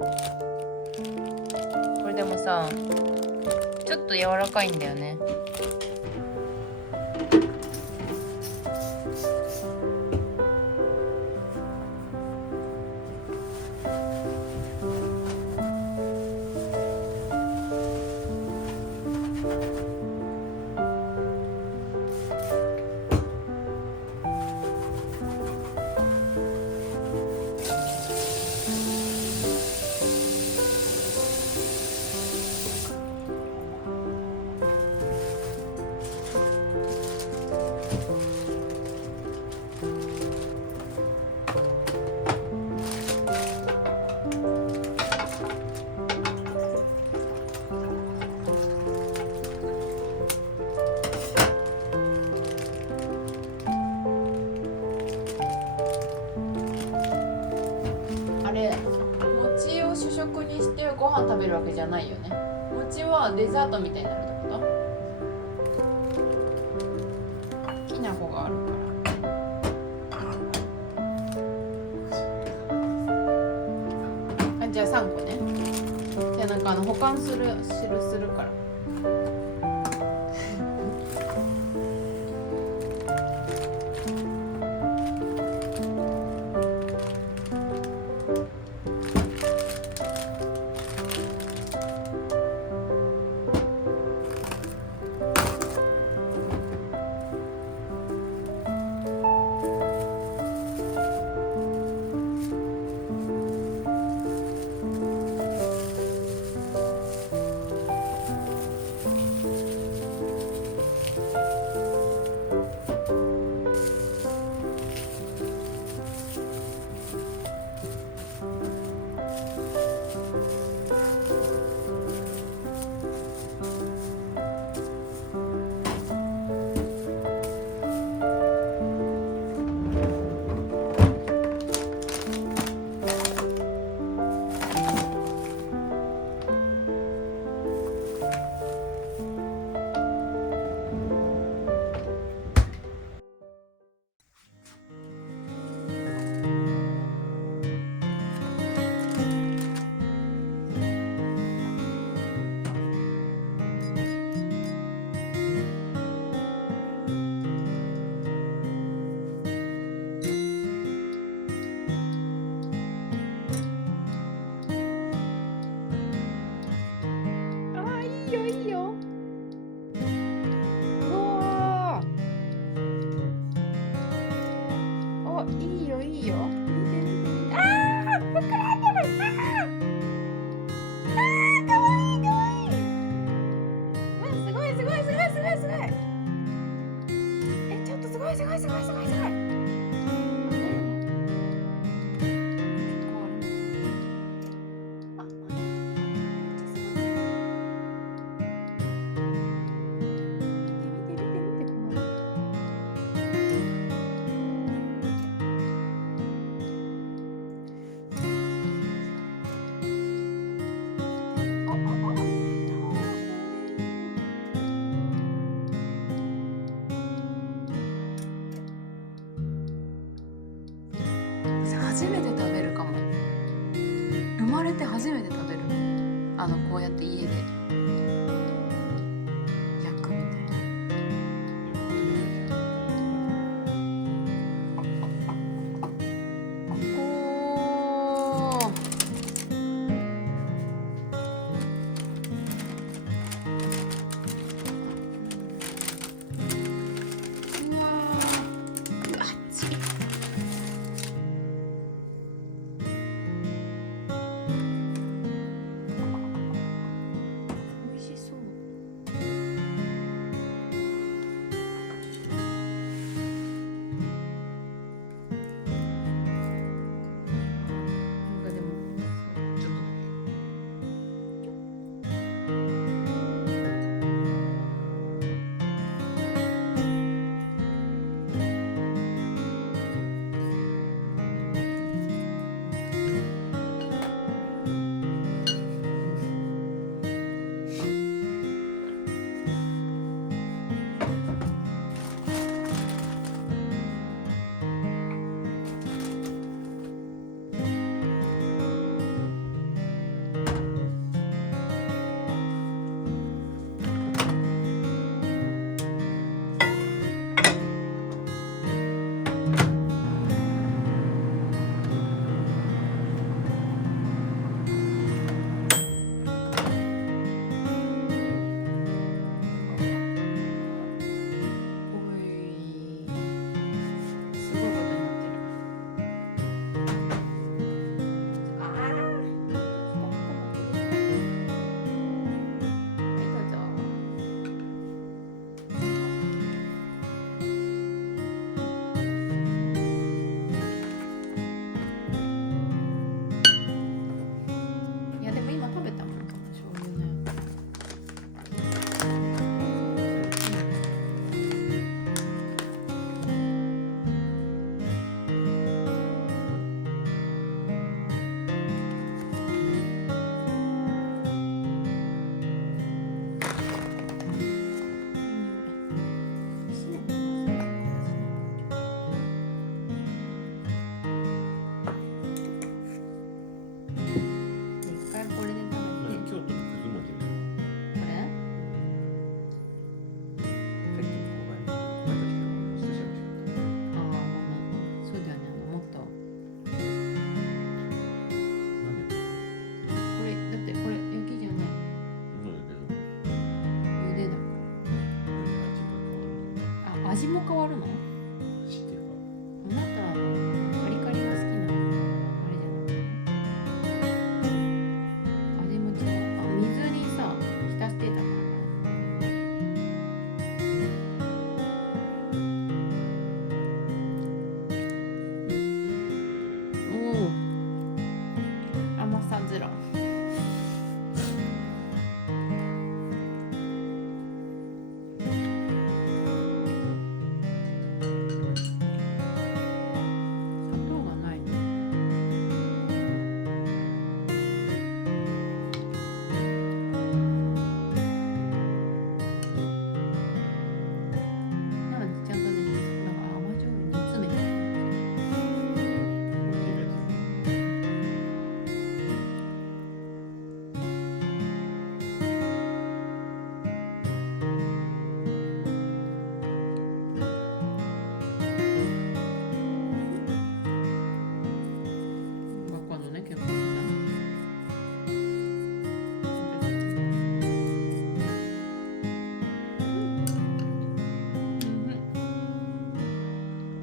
これでもさ、ちょっと柔らかいんだよね。あれ、餅を主食にしてご飯食べるわけじゃないよね。餅はデザートみたいになるってこと？きな粉があるから。あ、じゃあ3個ね。じゃあなんか保管するから。いいよいいよ。うわー、お、いいよいいよ。見て見て見て。あー、膨らんでる。かわいいかわいい。うわ、すごいすごいすごいすごいすごい。え、ちょっとすごいすごいすごいすごいすごい。初めて食べるかも。生まれて初めて食べる。こうやって家で焼くみたいな。おー。うわー。あっち。味も変わるの？